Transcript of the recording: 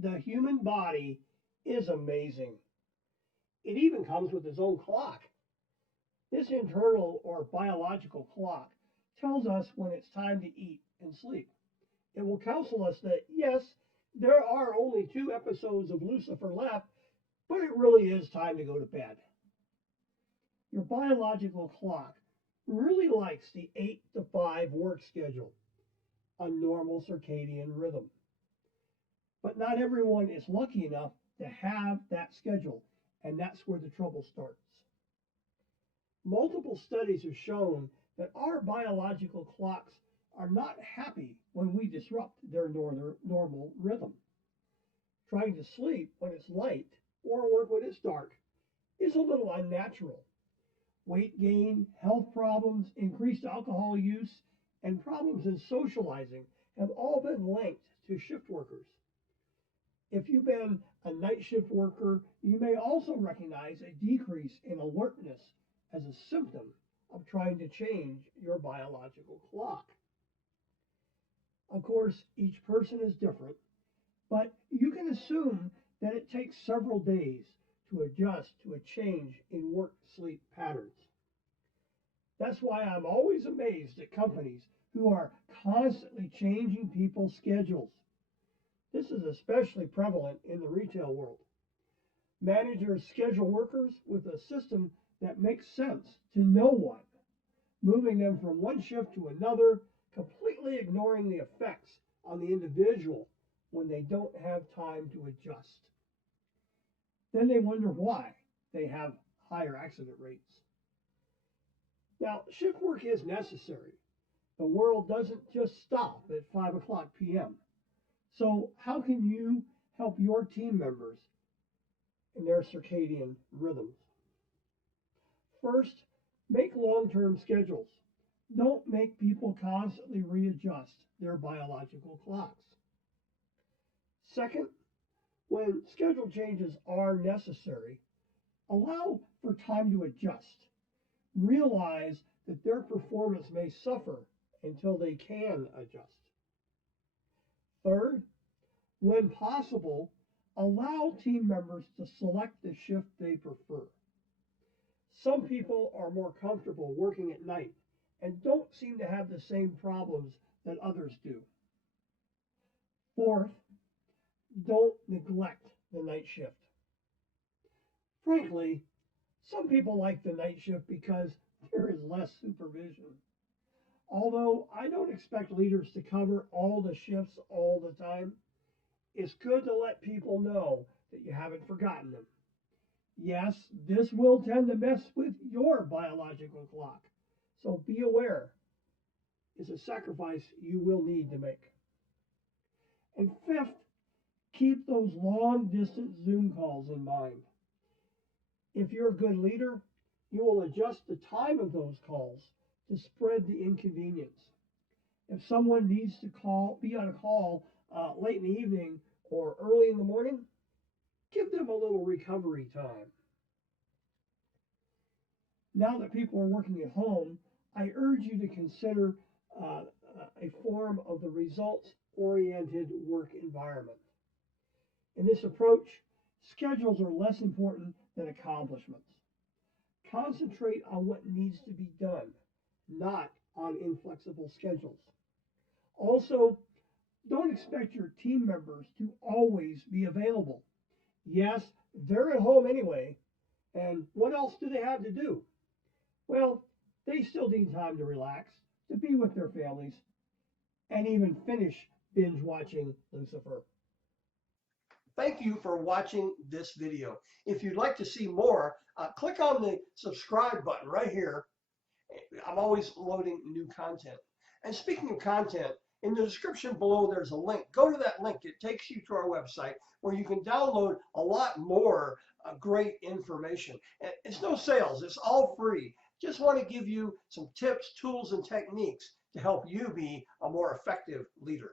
The human body is amazing. It even comes with its own clock. This internal or biological clock tells us when it's time to eat and sleep. It will counsel us that, yes, there are only 2 episodes of Lucifer left, but it really is time to go to bed. Your biological clock really likes the 8 to 5 work schedule, a normal circadian rhythm. But not everyone is lucky enough to have that schedule, and that's where the trouble starts. Multiple studies have shown that our biological clocks are not happy when we disrupt their normal rhythm. Trying to sleep when it's light or work when it's dark is a little unnatural. Weight gain, health problems, increased alcohol use, and problems in socializing have all been linked to shift workers. If you've been a night shift worker, you may also recognize a decrease in alertness as a symptom of trying to change your biological clock. Of course, each person is different, but you can assume that it takes several days to adjust to a change in work-sleep patterns. That's why I'm always amazed at companies who are constantly changing people's schedules. This is especially prevalent in the retail world. Managers schedule workers with a system that makes sense to no one, moving them from one shift to another, completely ignoring the effects on the individual when they don't have time to adjust. Then they wonder why they have higher accident rates. Now, shift work is necessary. The world doesn't just stop at 5 o'clock p.m. So how can you help your team members in their circadian rhythms? First, make long-term schedules. Don't make people constantly readjust their biological clocks. Second, when schedule changes are necessary, allow for time to adjust. Realize that their performance may suffer until they can adjust. Third, when possible, allow team members to select the shift they prefer. Some people are more comfortable working at night and don't seem to have the same problems that others do. Fourth, don't neglect the night shift. Frankly, some people like the night shift because there is less supervision. Although I don't expect leaders to cover all the shifts all the time, it's good to let people know that you haven't forgotten them. Yes, this will tend to mess with your biological clock, so be aware. It's a sacrifice you will need to make. And fifth, keep those long-distance Zoom calls in mind. If you're a good leader, you will adjust the time of those calls to spread the inconvenience. If someone needs to be on a call late in the evening or early in the morning, give them a little recovery time. Now that people are working at home, I urge you to consider a form of the results-oriented work environment. In this approach, schedules are less important than accomplishments. Concentrate on what needs to be done, not on inflexible schedules. Also, don't expect your team members to always be available. Yes, they're at home anyway, and what else do they have to do? Well, they still need time to relax, to be with their families, and even finish binge watching Lucifer. Thank you for watching this video. If you'd like to see more, click on the subscribe button right here. I'm always loading new content. And speaking of content, in the description below there's a link. Go to that link. It takes you to our website where you can download a lot more great information. And it's no sales. It's all free. Just want to give you some tips, tools, and techniques to help you be a more effective leader.